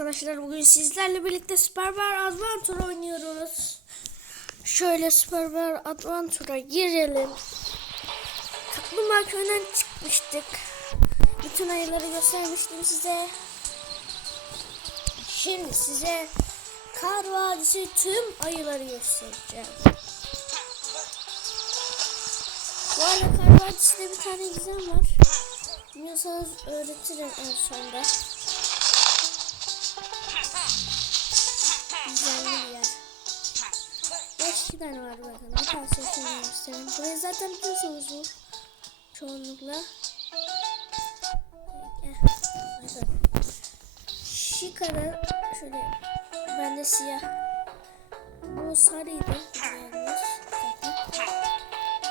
arkadaşlar bugün sizlerle birlikte Super Bear Adventure oynuyoruz. Şöyle Super Bear Adventure'a girelim. Kaplumbağa köyünden çıkmıştık. Bütün ayıları göstermiştim size. Şimdi size Kar Vadisi tüm ayıları göstereceğim. Bu arada Kar Vadisi'de bir tane gizem var. Bilmiyorsanız öğretirim en sonunda. İki tane var bakın. Bir tanesi şunu göstereyim. Burayı zaten biliyorsunuz bu. Çoğunlukla. Şika'da şöyle bende siyah. Bu sarıydı.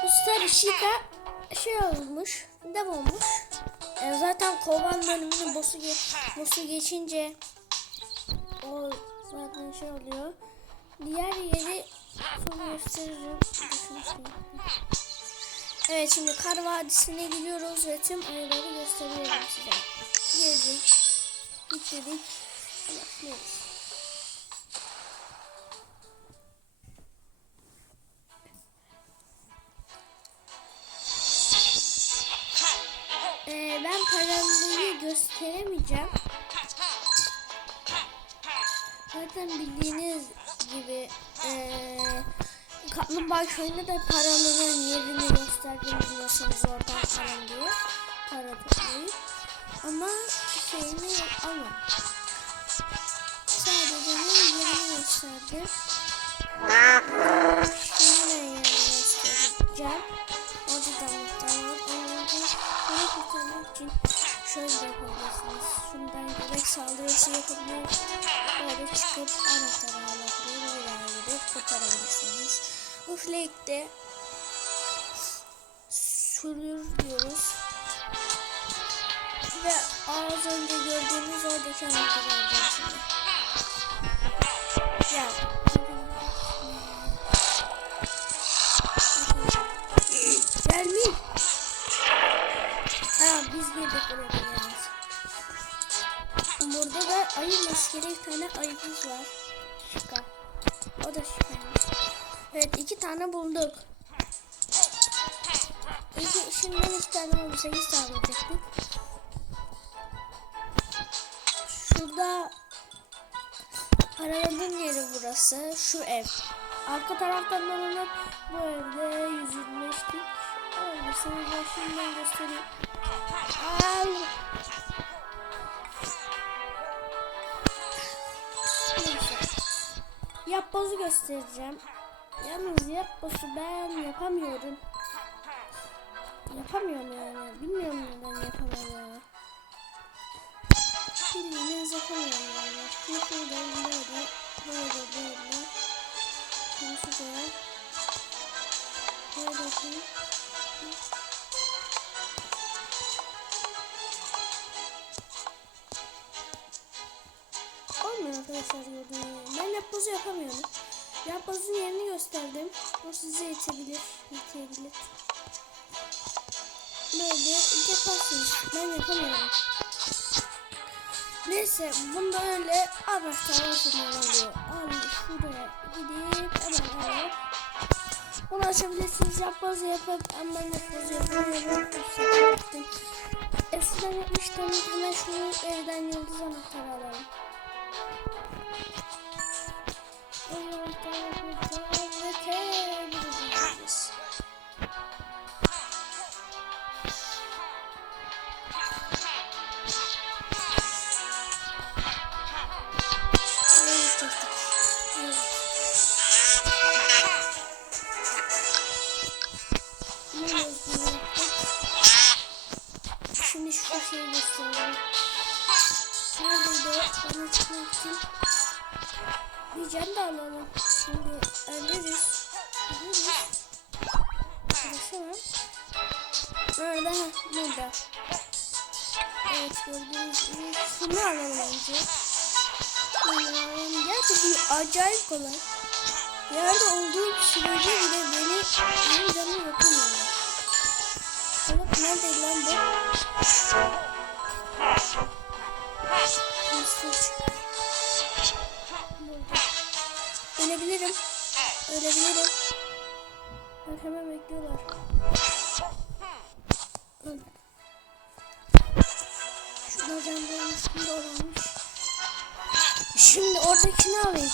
Bu sarı Şika şey olmuş. Dev olmuş. E, zaten kovan bölümünün boss'u, ge boss'u geçince o zaten şey oluyor. Diğer yeri sonra gösteririm. Evet şimdi Kar Vadisi'ne gidiyoruz ve tüm ayıları gösteriyorum size. Girdim. Bitirdik. Başlıyoruz. Ee, ben paralıyı gösteremeyeceğim. Zaten bildiğiniz Kaplumbağa köyünde de paralının yerini gösterdim biliyorsunuz oradan falan diye. Para toplayıp. Ama şeyini ama sadece ne yerini gösterdim. Şimdi yerini göstereceğim. Orada da muhtemelen onları bunu kurtarmak için şöyle yapabilirsiniz. Şundan göbek saldırısı yapabilir. Böyle çıkıp anahtarı alabilir. Daha gidip kurtarabilirsiniz. Bu flake sürür diyoruz. Ve az önce gördüğünüz oradaki anahtarı alacağım şimdi. Ya. Gelmeyin. Ha biz girdik oraya yalnız. Burada da ayı maskeli bir tane ayımız var. Şika. O da şikaymış. Evet iki tane bulduk. İki, şimdiden iki tane oldu. Sekiz tane olacaktık. Şurada arabanın yeri burası. Şu ev. Arka taraftan onu bu evde 125'lik. Öyle sana şimdiden göstereyim. Al. Yapbozu göstereceğim. Yalnız yapbozu ben yapamıyorum. Yapamıyorum yani. Bilmiyorum neden yapamıyorum. Bildiğiniz yapamıyorum yani. Şuradan böyle, böyle, böyle. Şuraya. Böyle yapayım. Olmuyor arkadaşlar gördüğünüz gibi. Ben yapbozu yapamıyorum. Yapbozun yerini gösterdim. O size yetebilir. Yetebilir. Böyle yaparsınız. Ben yapamıyorum. Neyse bunda öyle ortadan oluyor. Al şuraya gidip hemen alıp bunu açabilirsiniz. Yapbozu yapıp ben yapbozu yapamıyorum. Eskiden yapmıştım. Hemen şu evden yıldız anahtarı alalım. İçin can da alalım. Şimdi ölürüz. Ölürüz. Nerede? Ha, burada. Evet gördüğünüz gibi şunu alalım önce. Hmm, gerçekten acayip kolay. Yerde olduğum sürece bile beni benim canım yapamıyor. Evet nerede lan bu? Nasıl çıkıyor? Ölebilirim. Ölebilirim. Bak hemen bekliyorlar. Öl. Şurada canların üstünde olanmış. Şimdi oradakini alayım.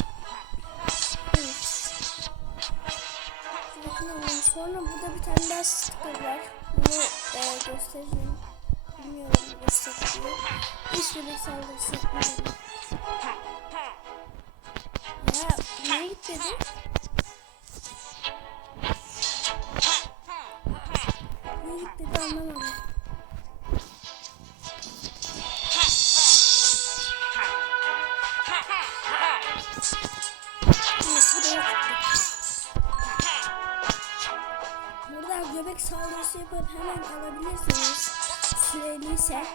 Evet. Şuradakini alayım. Sonra burada bir tane daha sticker var. Bunu e, göstereceğim. Bilmiyorum göstereceğim. Hiç bebek saldırısı yapmadım. Nereye gitmedi? Nereye gitmedi anlamadım. Burada göbek saldırısı yapıp hemen alabilirsiniz. Süreliyse.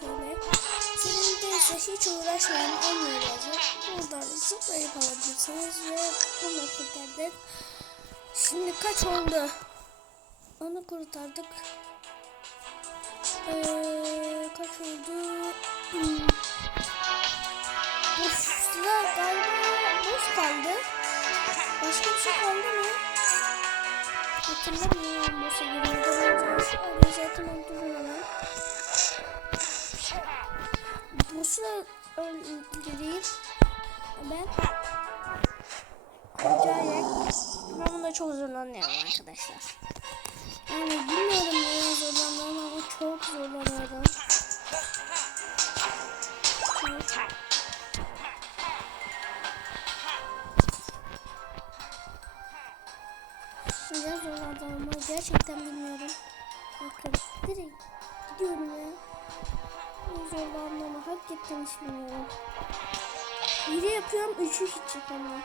Şöyle. Süreliyse hiç uğraşmayın. Olmuyor yazık. Buradan zıplayıp alabilirsiniz ve bunu kurtardık. Şimdi kaç oldu? Onu kurtardık. Ee, kaç oldu? Hmm. Sıra galiba boş kaldı. Başka bir şey kaldı mı? Hatırlamıyorum boşa girmeden önce. Şu arayı zaten öldürün da öldüreyim. Ben Acayip. Ben bunda çok zorlanıyorum arkadaşlar. Yani bilmiyorum neden zorlanıyorum ama çok zorlanıyorum. Neden zorlandığımı gerçekten bilmiyorum. Bakın direkt gidiyorum ya. Zorlandığımı hakikaten hiç bilmiyorum. Biri yapıyorum, üçü hiç yapamıyorum.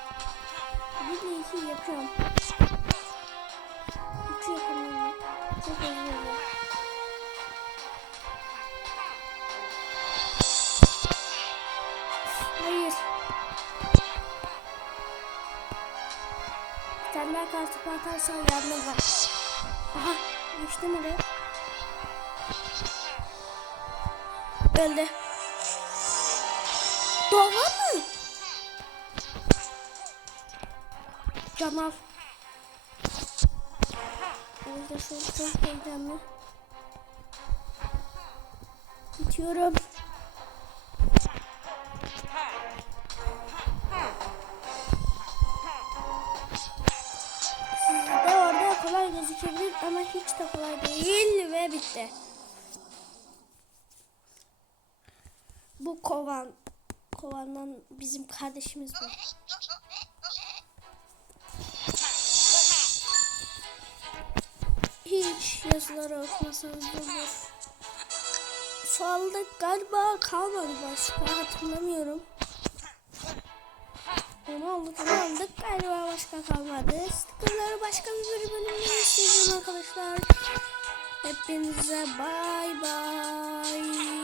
Bir de iki yapıyorum. Üçü yapamıyorum. Çok oluyor. Hayır. Tane daha kartı atarsan yardım var. Aha geçtim oraya. Öldü. Doğa mı? Camal. Burada şu çok heyecanlı. Bitiyorum. Sizde orada kolay gözükebilir ama hiç de kolay değil ve bitti. Bu kovan. Kovandan bizim kardeşimiz bu. Hiç yazıları okumasanız da olur. Solda galiba kalmadı başka hatırlamıyorum. Onu aldık onu aldık galiba başka kalmadı. Stickerları başka bir bölümünde isteyeceğim arkadaşlar. Hepinize bay bay.